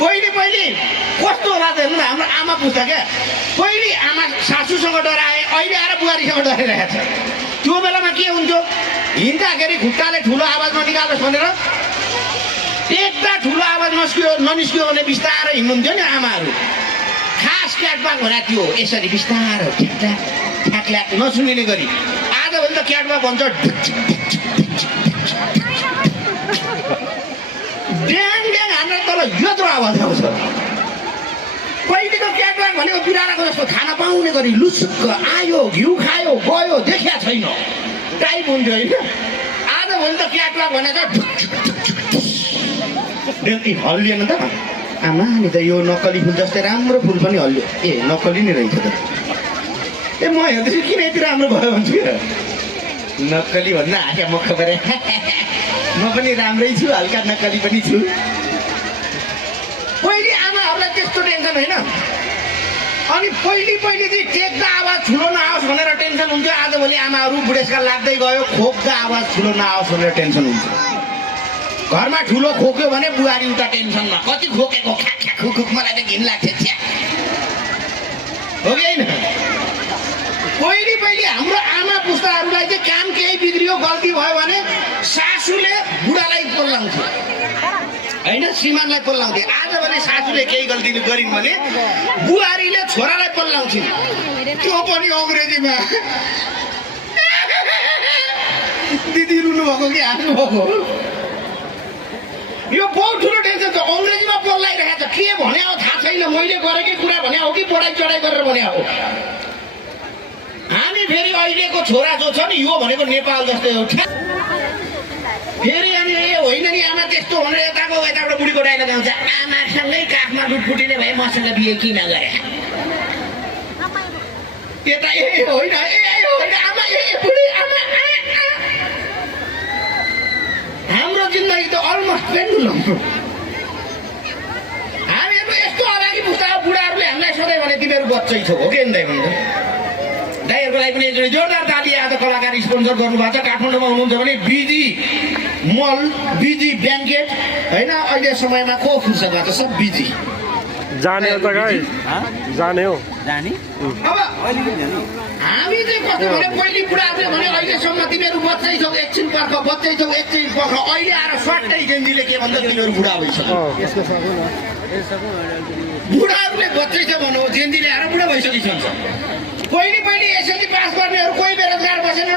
पहिले कस्तो होला त हेर्नु न, हाम्रो आमा पुस्ता क्या पहिले आमा सासूसँग डराए, अहिले आएर बुहारीसँग डराइरहेको छ। त्यो बेलामा के हुन्थ्यो, हिँड्दाखेरि खुट्टाले ठुलो आवाजमा निकालोस् भनेर एकता ठुलो आवाज ननिस्कियो भने बिस्तारै हिँड्नुहुन्थ्यो नि आमाहरू। खास क्याटवाक भनेको त्यो यसरी बिस्तारो ठ्याक्ठ्याक ठ्याक्ल्याक नसुनिने गरी। आजभोलि त क्याटवाक भन्छ ड्याङ ड्याङ हानेर तल यत्रो आवाज आउँछ। पहिलेको क्याटवाक भनेको बिरालोको जस्तो खाना पाउने गरी लुसुक्क आयो, घिउ खायो, गयो, देखिया छैन टाइप हुन्थ्यो होइन। आजभोलि त क्याटवाक भनेको हल्लिएन त आमा, नि त यो नक्कली फुल जस्तै राम्रो फुल पनि हल्लियो। ए नक्कली नै रहेछ त। ए म हेर्दैछु किन यति राम्रो भयो भन्छु क्या, नक्कली भन्दा हाँक्या मुख परे। म पनि राम्रै छु, हल्का नक्कली पनि छु। पहिले आमाहरूलाई त्यस्तो टेन्सन होइन। अनि पहिले चाहिँ टेक्दा आवाज ठुलो नआओस् भनेर टेन्सन हुन्थ्यो। आजभोलि आमाहरू बुढेसकाल लाग्दै गयो, खोक्दा आवाज ठुलो नआओस् भनेर टेन्सन हुन्छ। घरमा ठुलो खोक्यो भने बुहारी उता टेन्सनमा, कति खोकेको ख्याक ख्याक खुकुक, मलाई त घिन लाग्थ्यो छ्या, हो कि होइन। पहिले हाम्रो आमा पुस्ताहरूलाई चाहिँ काम केही बिग्रियो, गल्ती भयो भने सासूले बुढालाई पोल्लाउँथ्यो होइन, श्रीमानलाई पोल्लाउँथे। आजभोलि सासूले केही गल्ती गरिन् भने बुहारीले छोरालाई पोल्लाउँछिन्, त्यो पनि अङ्ग्रेजीमा। दिदी रुनु भएको कि हाँस्नु भएको, यो बहुत ठुलो टेन्सन छ। अङ्ग्रेजीमा बोलाइरहेको छ, के भने हो थाहा छैन, मैले गरेकै कुरा भने हो कि बढाइ चढाइ गरेर भने हो। हामी फेरि अहिलेको छोरा जो छ नि, यो भनेको नेपाल जस्तै हो। फेरि अनि ए होइन नि आमा त्यस्तो भनेर यताबाट बुढीको डाइलग आउँछ, आमासँगै काखमा दुध फुटिने भए मसँग बिहे किन गरे। यता ए होइन आमा, ए बुढी आमा। हाम्रो जिन्दगी त अलमोस्ट पेन्डुलम। हामीहरू यस्तो अगाडि पुस्ता बुढाहरूले हामीलाई सोधे भने तिमीहरू बच्चै छौ, हो कि दाइ भन्दा। दाइहरूको लागि पनि एकचोटि जोरदार ताली। आज कलाकार स्पोन्सर गर्नुभएको छ। काठमाडौँमा हुनुहुन्छ भने बिजी मल, बिजी ब्याङ्केट होइन, अहिले समयमा को फुर्सद भएको छ, सब बिजी। जाने हो त गाई, जाने हो जाने। अब हामी चाहिँ कस्तो भने पहिले बुढाहरूले भने अहिलेसम्म तिमीहरू बच्चै छौ, एकछिन पर्ख, बच्चै छौ एकछिन पर्ख। अहिले आएर स्वाटै जेन्जीले के भन्छ, तिमीहरू बुढा भइसक्यो। बुढाहरूले बच्चै छ भन्नु, जेन्जीले आएर बुढा भइसकिसक्छ। पहिले एसएलसी पास गर्नेहरू कोही बेरोजगार बसेन।